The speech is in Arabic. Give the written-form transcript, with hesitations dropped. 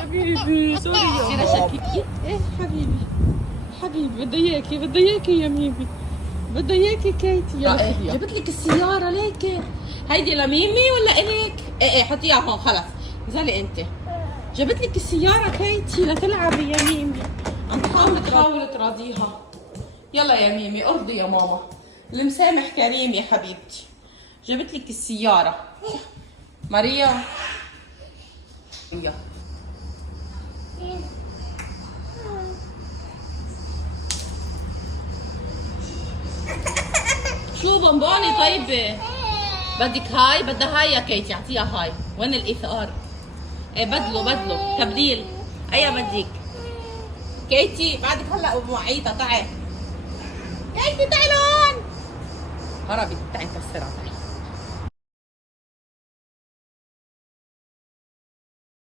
حبيبي سوري يا بابا. ايه حبيبي حبيبي بده اياكي بده اياكي يا ميمي بده اياكي كيتي. يلا خديها. جبت لك السيارة ليكي. هيدي لميمي ولا الك؟ ايه حطيها هون خلص. نزلي انت. جبت لك السيارة كيتي لتلعبي يا ميمي. عم تحاول تراضيها. يلا يا ميمي ارضي يا ماما. المسامح كريم يا حبيبتي. جبت لك السيارة. ماريا يلا. شو بونبوني طيبة؟ بدك هاي؟ بدها هاي يا كيتي اعطيها هاي. وين الايثار؟ ايه بدلوا تبديل. ايا بدك؟ كيتي بعدك هلا بمواعيدها. تعي كيتي تعي لهون. هربت. تعي نكسرها.